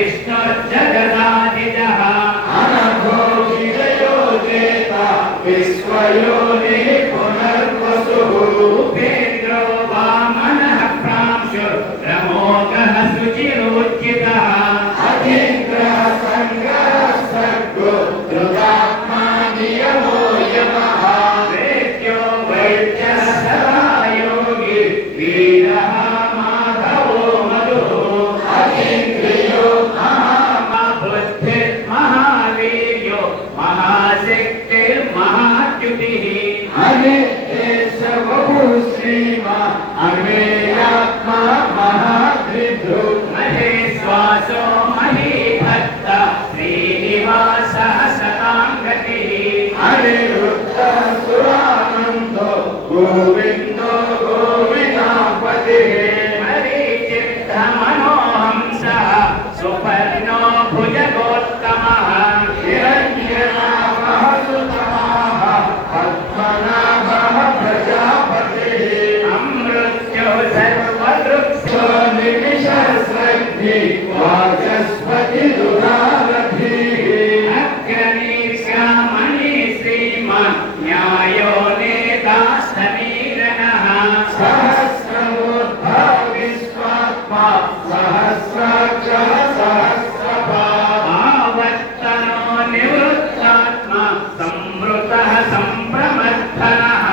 विष्णुर्जगदादिजः अनघोषितयो चेता विश्वयोनिः पुनर्वसुः उपेन्द्रो वामनः प्रांशुरमोघः शुचिरोचितः अतीन्द्रः सङ्गः सर्गो धृतात्मा नियमो यमः वेद्यो वैद्यः सदा योगी वीरः माधवो मधुः अतीन्द्रियो महाबुद्धिर्महावीर्यो महाशक्तिर्महाच्युतिः अनित्येष बहुः श्रीमान् अमेयात्मा महाद्विधु महेश्वासो महीभक्ता श्रीनिवासः सतां गतिः अनिरुद्धः सुरानन्दो गोविन्दो गोविनापतिः मरीचित्तमनोहंसः सुपर्णो भुजगोत्तमः हिरण्यनाभः सुतमाः पद्मनाभः प्रजापतिः अमृत्यो सर्वदृक्सो निमिषस्रग्नि वाचस्पतिरुदारथिः अग्रनीर्षामणि श्रीमान् न्यायो नेता समीरणः सहस्रमूर्धा विश्वात्मा सहस्राक्षः सहस्रपात् आवर्तनो निवृत्तात्मा संवृतः सम्प्रमर्थनः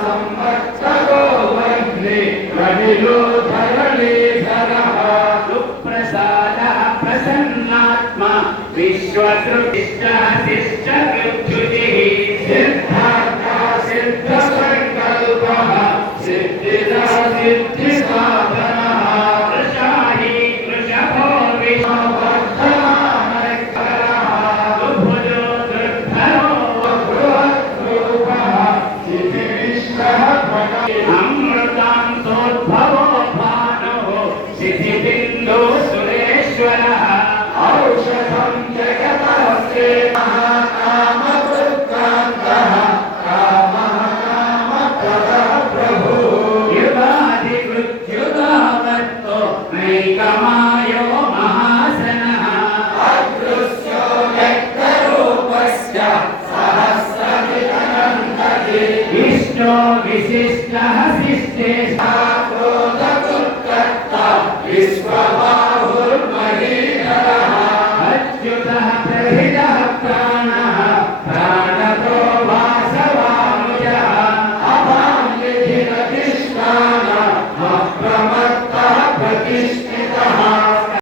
संवत्सरो वह्नि रविलो धरणीधरः सुप्रसादः प्रसन्नात्मा विश्वसृष्टः शिष्टकृत्युतिः सिद्धार्था सिद्धसङ्कल्पः सिद्धिदा सिद्धिसाधनः वृषाही वृषभो वर्धमानकरः विष्णुभुजो दुर्धरो बृहद्रूपः सिद्धिविष्टः प्रणः अमृतान्तोद्भवो भानुः सिद्धिबिन्दुः सुरेश्वरः औषधं जगतः श्रेमः कामकृत्कान्तः कामः कामप्रदः प्रभुः युगाधिकृत्युगावर्तो नैकमायो महासनः अदृश्यो व्यक्तरूपस्य सहस्रवितनन्दति इष्टो विशिष्टः शिष्टेशः क्रोधकृत्कर्ता विश्वबाहुर्महीधरः अच्युतः प्रहितः प्राणः प्राणतो वासवानुजः अभान्विधिरधिष्ठान अप्रमत्तः प्रतिष्ठितः